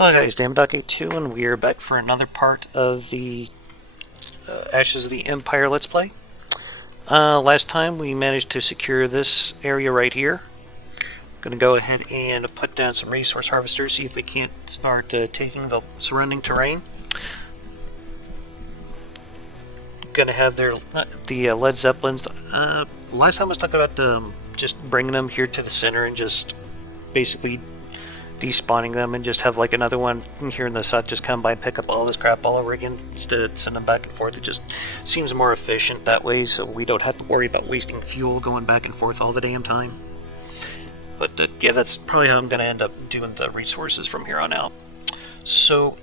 Hello guys, Dama.82, and we are back for another part of the Ashes of the Empire Let's Play. Last time we managed to secure this area right here. I'm going to go ahead and put down some resource harvesters, see if we can't start taking the surrounding terrain. Going to have the Led Zeppelins. Last time I was talking about just bringing them here to the center and just basically despawning them and just have like another one here in the south just come by and pick up all this crap all over again instead of sending them back and forth. It just seems more efficient that way, so we don't have to worry about wasting fuel going back and forth all the damn time. But yeah, that's probably how I'm going to end up doing the resources from here on out. So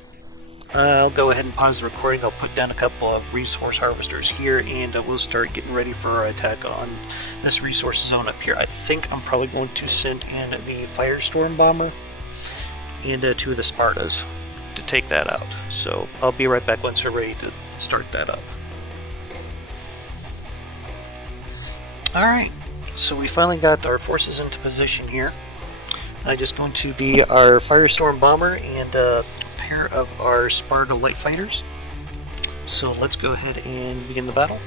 I'll go ahead and pause the recording. I'll put down a couple of resource harvesters here, and we'll start getting ready for our attack on this resource zone up here. I think I'm probably going to send in the Firestorm bomber and two of the Spartas to take that out. So I'll be right back once we're ready to start that up. Alright, so we finally got our forces into position here. Just going to be our Firestorm bomber and a pair of our Sparta light fighters. So let's go ahead and begin the battle.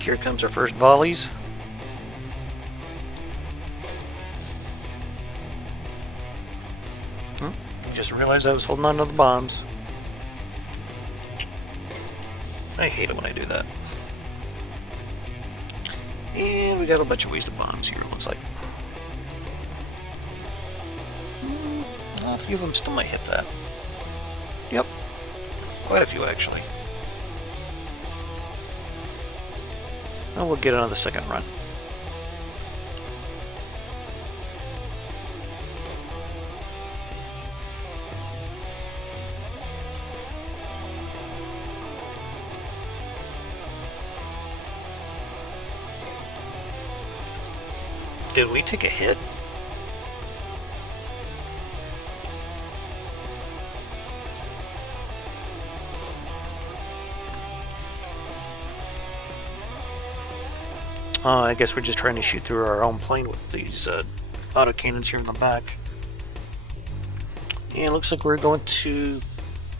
Here comes our first volleys. I just realized I was holding on to the bombs. I hate it when I do that. And we got a bunch of wasted bombs here, it looks like. A few of them still might hit that. Yep. Quite a few, actually. Oh, we'll get it on the second run. Did we take a hit? I guess we're just trying to shoot through our own plane with these autocannons here in the back. And it looks like we're going to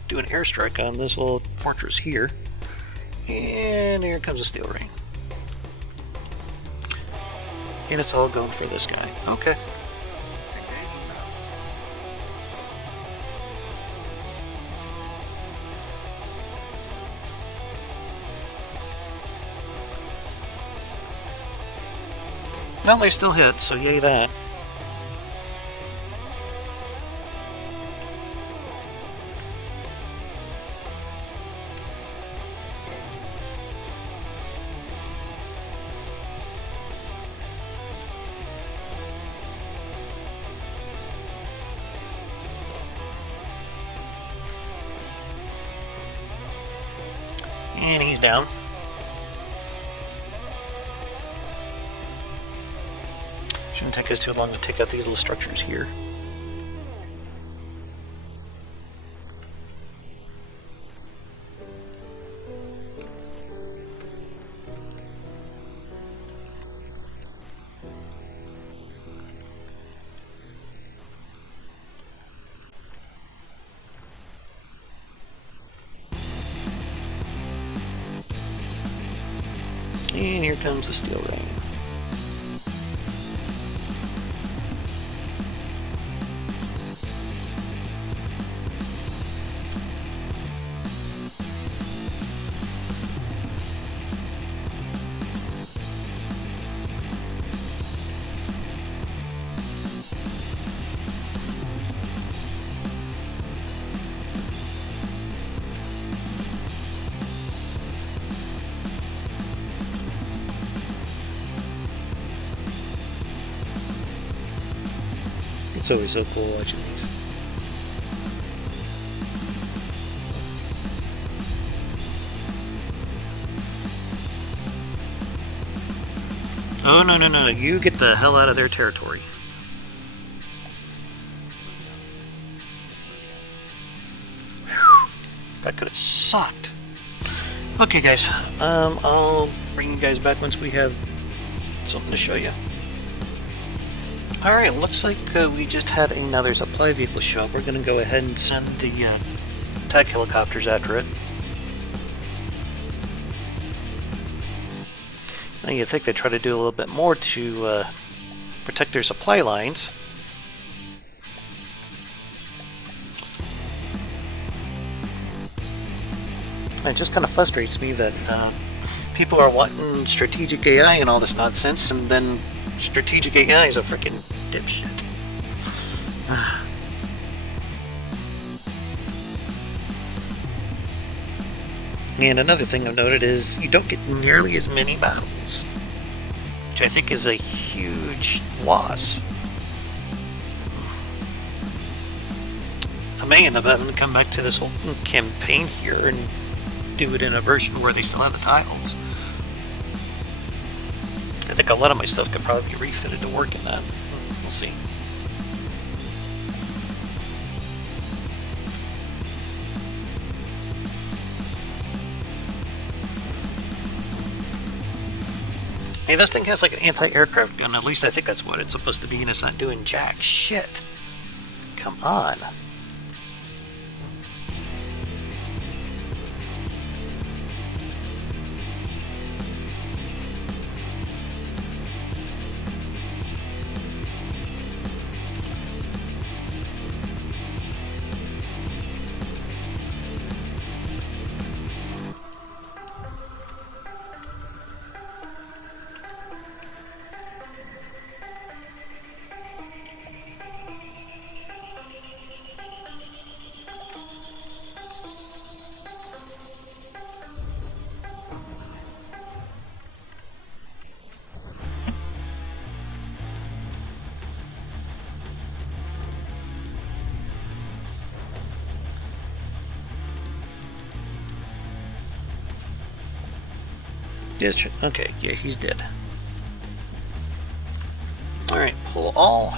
do an airstrike on this little fortress here. And here comes a steel rain. And it's all going for this guy. Okay. Well, they still hit, so yay that. And he's down. Shouldn't take us too long to take out these little structures here. And here comes the steel rain. It's always so cool watching these. Oh, no, no, no, you get the hell out of their territory. Whew. That could have sucked. Okay, guys, I'll bring you guys back once we have something to show you. Alright, looks like we just had another supply vehicle show up. We're going to go ahead and send the attack helicopters after it. Now you'd think they'd try to do a little bit more to protect their supply lines. It just kind of frustrates me that people are wanting strategic AI and all this nonsense, and then strategic AI is a freaking dipshit. And another thing I've noted is you don't get nearly as many battles, which I think is a huge loss. I may end up having to come back to this whole campaign here and do it in a version where they still have the tiles. I think a lot of my stuff could probably be refitted to work in that. We'll see. Hey, this thing has like an anti-aircraft gun. At least I think that's what it's supposed to be, and it's not doing jack shit. Come on. Okay, yeah, he's dead. Alright, pull all.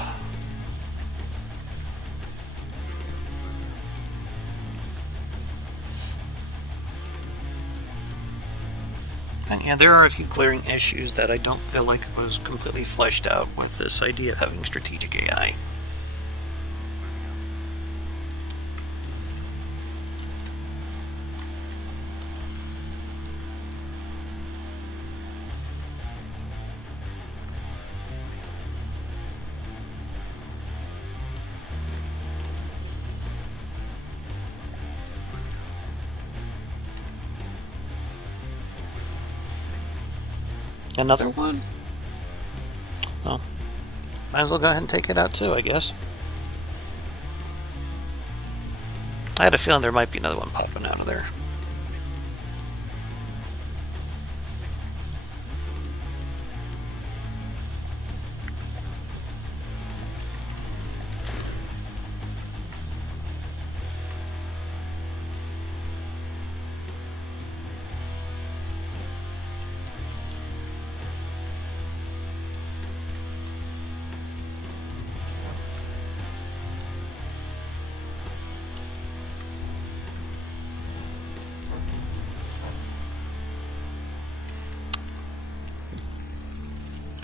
And yeah, there are a few glaring issues that I don't feel like was completely fleshed out with this idea of having strategic AI. Another one? Well, might as well go ahead and take it out too, I guess. I had a feeling there might be another one popping out of there.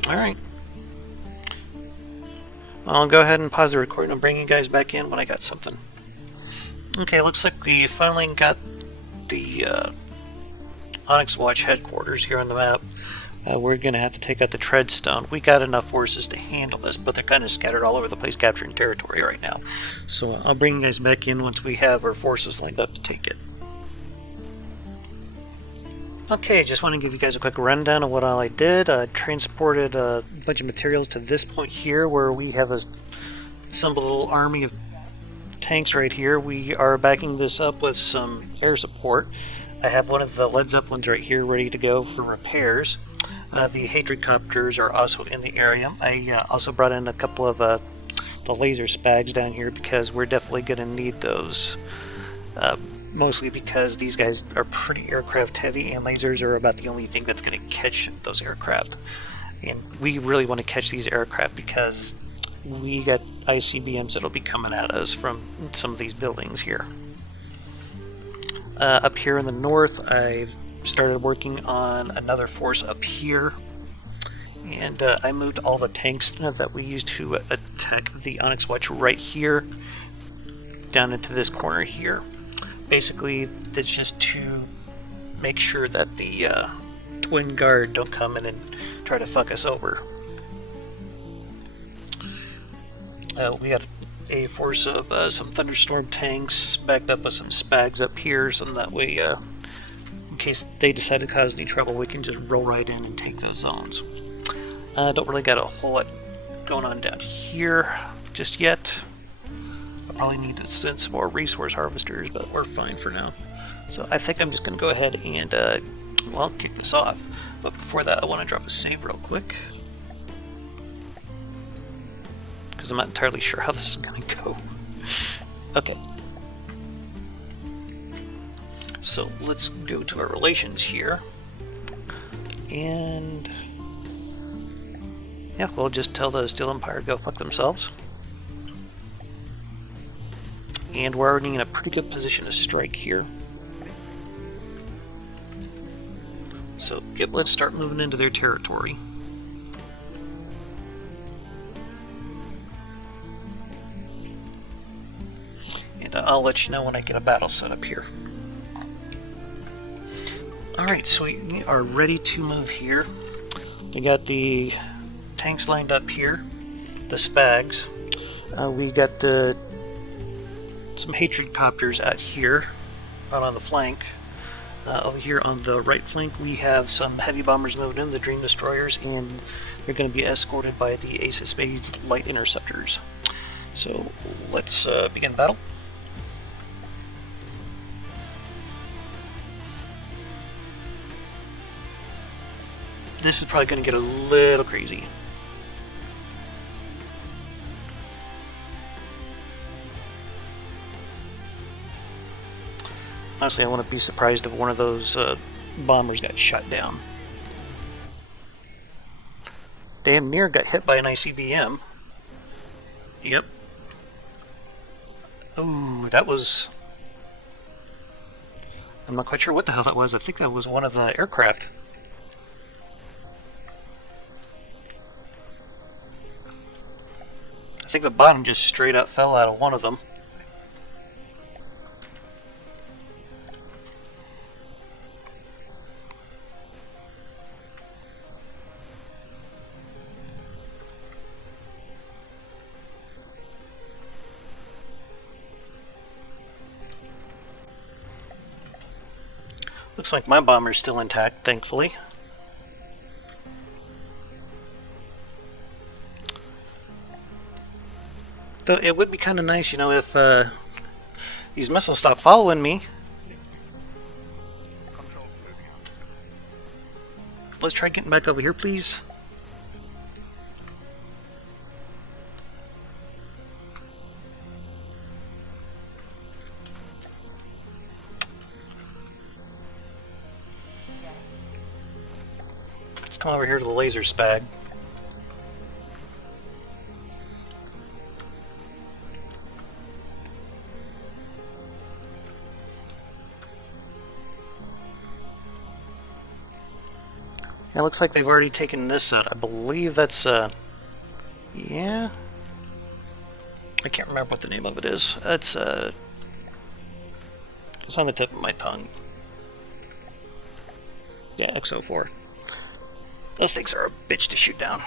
Alright. I'll go ahead and pause the recording and bring you guys back in when I got something. Okay, looks like we finally got the Onyx Watch headquarters here on the map. We're going to have to take out the Treadstone. We got enough forces to handle this, but they're kind of scattered all over the place capturing territory right now. So I'll bring you guys back in once we have our forces lined up to take it. Okay, just want to give you guys a quick rundown of what all I did. I transported a bunch of materials to this point here where we have assembled a little army of tanks right here. We are backing this up with some air support. I have one of the lead zeppelins right here ready to go for repairs. The helicopters are also in the area. I also brought in a couple of the laser spags down here because we're definitely going to need those. Mostly because these guys are pretty aircraft heavy and lasers are about the only thing that's going to catch those aircraft. And we really want to catch these aircraft because we got ICBMs that'll be coming at us from some of these buildings here. Up here in the north, I've started working on another force up here. And I moved all the tanks that we used to attack the Onyx Watch right here down into this corner here. Basically, that's just to make sure that the Twin Guard don't come in and try to fuck us over. We had a force of some Thunderstorm tanks backed up with some Spags up here, so that way, in case they decide to cause any trouble, we can just roll right in and take those zones. Don't really got a whole lot going on down here just yet. I probably need to send some more resource harvesters, but we're fine for now. So I think I'm just going to go ahead and, well, kick this off. But before that, I want to drop a save real quick, because I'm not entirely sure how this is going to go. Okay. So let's go to our relations here. And yeah, we'll just tell the Steel Empire to go fuck themselves. And we're already in a pretty good position to strike here. So, yep, let's start moving into their territory. And I'll let you know when I get a battle set up here. Alright, so we are ready to move here. We got the tanks lined up here, the Spags. We got some Hatred Copters out here, on the flank. Over here on the right flank, we have some heavy bombers moving in, the Dream Destroyers, and they're going to be escorted by the Ace of Spades light interceptors. So let's begin battle. This is probably going to get a little crazy. Honestly, I wouldn't be surprised if one of those bombers got shot down. Damn near got hit by an ICBM. Yep. Oh, that was... I'm not quite sure what the hell that was. I think that was one of the aircraft. I think the bottom just straight up fell out of one of them. Looks like my bomber's still intact, thankfully. Though it would be kind of nice, you know, if these missiles stop following me. Let's try getting back over here, please. Let's come over here to the laser spag. It looks like they've already taken this out. I believe that's, yeah. I can't remember what the name of it is. It's on the tip of my tongue. Yeah, XO4. Those things are a bitch to shoot down.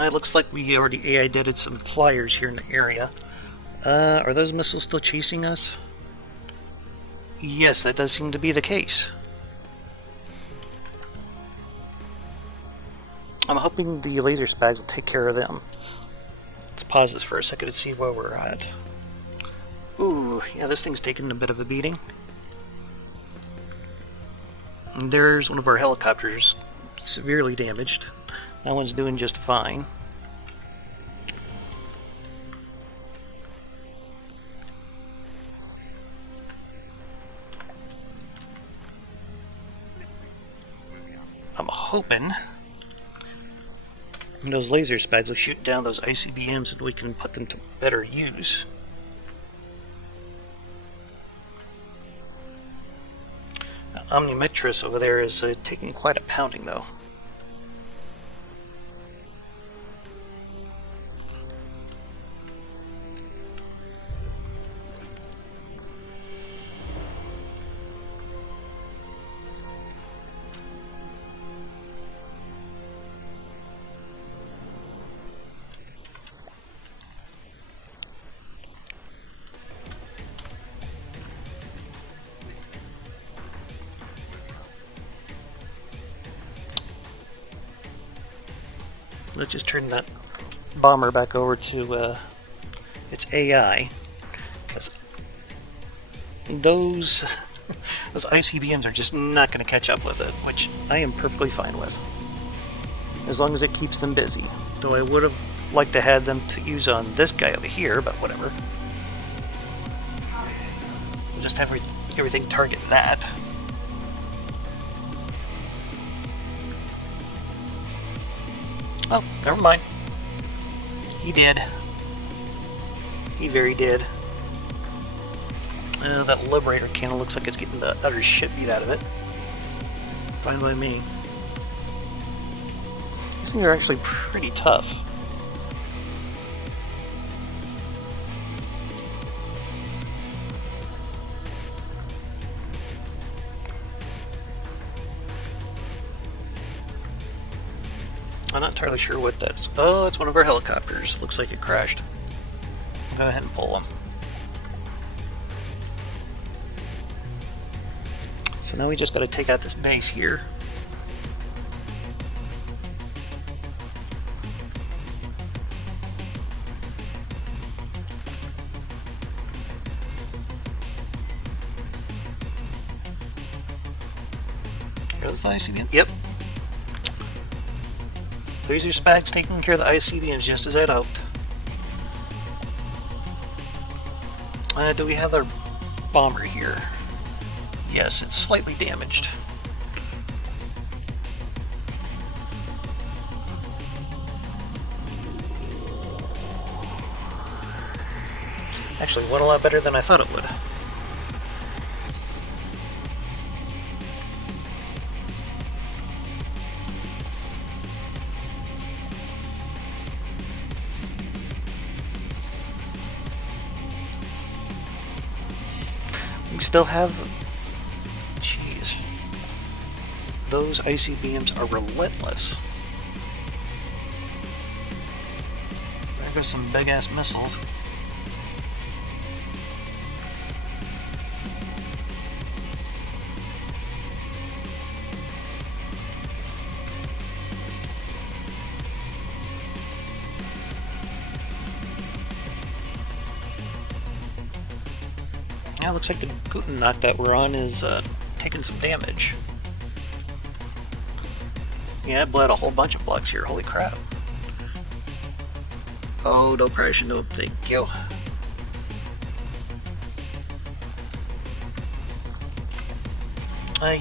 It looks like we already AI-deaded some flyers here in the area. Are those missiles still chasing us? Yes, that does seem to be the case. I'm hoping the laser spags will take care of them. Let's pause this for a second to see where we're at. Ooh, yeah, this thing's taking a bit of a beating. And there's one of our helicopters severely damaged. That one's doing just fine. I'm hoping those laser spags will shoot down those ICBMs and we can put them to better use. Omnimetris over there is taking quite a pounding, though. Let's just turn that bomber back over to its AI, because those ICBMs are just not going to catch up with it, which I am perfectly fine with, as long as it keeps them busy. Though I would have liked to have them to use on this guy over here, but whatever. We'll just have everything target that. Oh, never mind. He did. He very did. That Liberator cannon looks like it's getting the utter shit beat out of it. Fine by me. These things are actually pretty tough. I'm not entirely sure what that's. Oh, it's one of our helicopters. Looks like it crashed. I'll go ahead and pull them. So now we just got to take out this base here. Here's the ICBM. Yep. There's your spags taking care of the ICBMs just as I'd hoped. Do we have our bomber here? Yes, it's slightly damaged. Actually, went a lot better than I thought it would. We still have... Jeez. Those ICBMs are relentless. There goes some big-ass missiles. Yeah, looks like the Guten knock that we're on is taking some damage. Yeah, I bled a whole bunch of blocks here, holy crap. Oh, don't crash into them, thank you.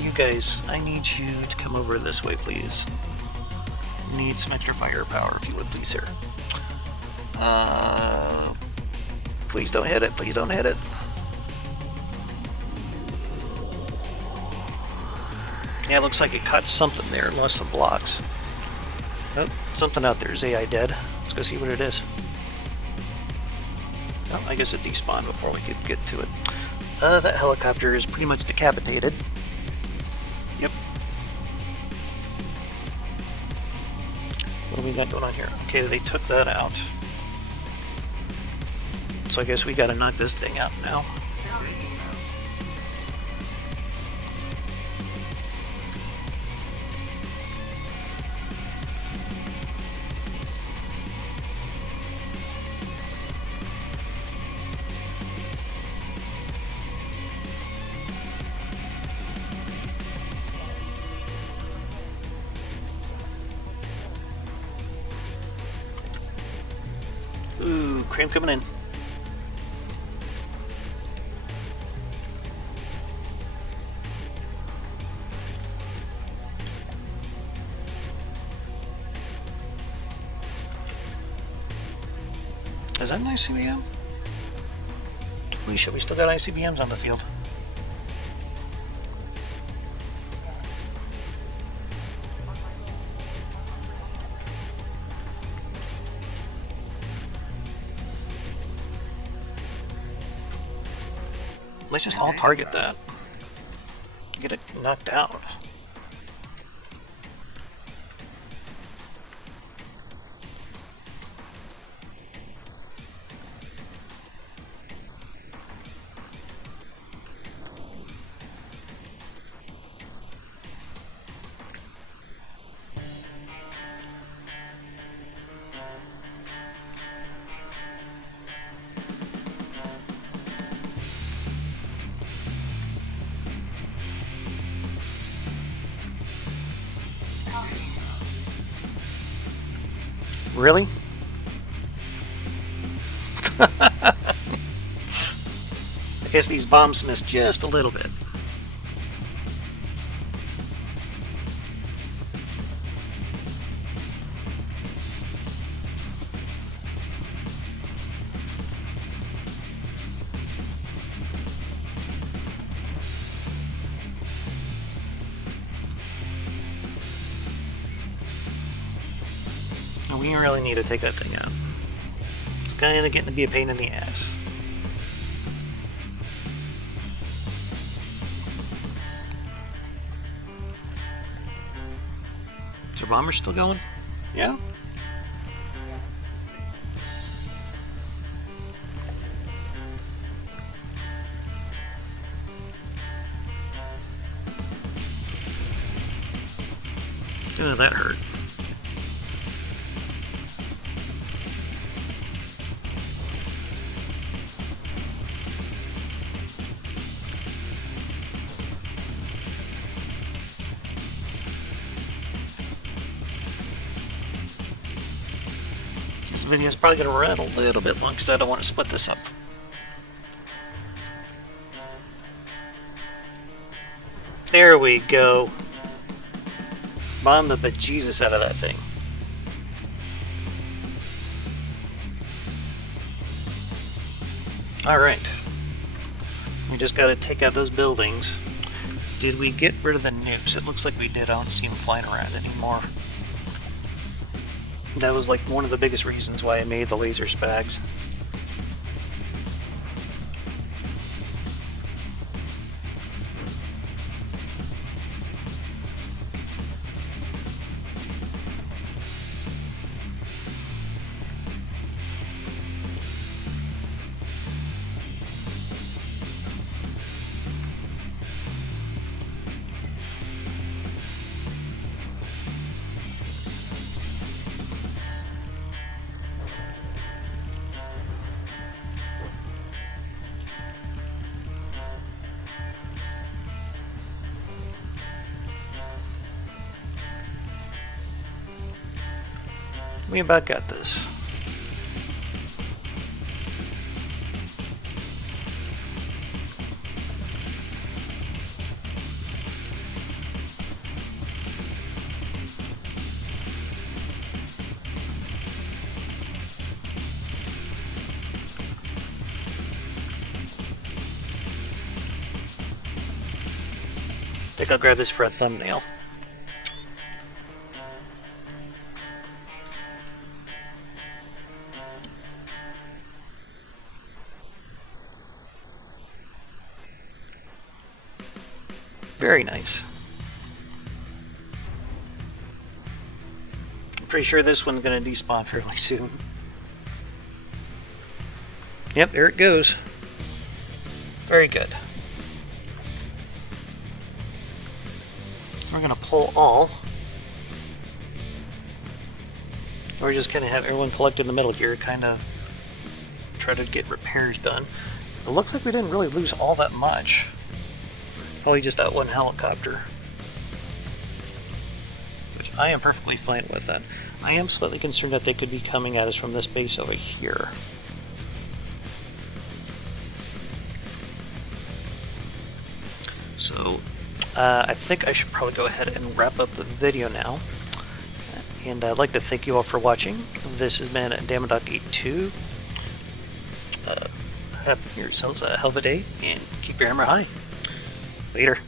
You guys, I need you to come over this way, please. Need some extra firepower, if you would, please, sir. Please don't hit it, please don't hit it. Yeah, it looks like it caught something there, lost some blocks. Oh, something out there. Is AI dead? Let's go see what it is. Oh, I guess it despawned before we could get to it. That helicopter is pretty much decapitated. Yep. What do we got going on here? Okay, they took that out. So I guess we gotta knock this thing out now. Ooh, cream coming in. Is that an ICBM? Holy shit, we still got ICBMs on the field. Let's just all target that. Get it knocked out. Really? I guess these bombs missed just a little bit. We really need to take that thing out. It's kind of getting to be a pain in the ass. Is our bomber still going? Yeah? Oh, that hurt. This video is probably going to run a little bit long because I don't want to split this up. There we go. Bomb the bejesus out of that thing. Alright. We just got to take out those buildings. Did we get rid of the nukes? It looks like we did. I don't see them flying around anymore. That was like one of the biggest reasons why I made the laser spags. We about got this. I think I'll grab this for a thumbnail. Very nice. I'm pretty sure this one's going to despawn fairly soon. Yep, there it goes. Very good. So we're going to pull all. We're just going to have everyone collect in the middle here, kind of try to get repairs done. It looks like we didn't really lose all that much. Probably just that one helicopter. Which I am perfectly fine with that. I am slightly concerned that they could be coming at us from this base over here. So, I think I should probably go ahead and wrap up the video now. And I'd like to thank you all for watching. This has been Dama 82. Have yourselves a hell of a day, and keep your hammer high. Later.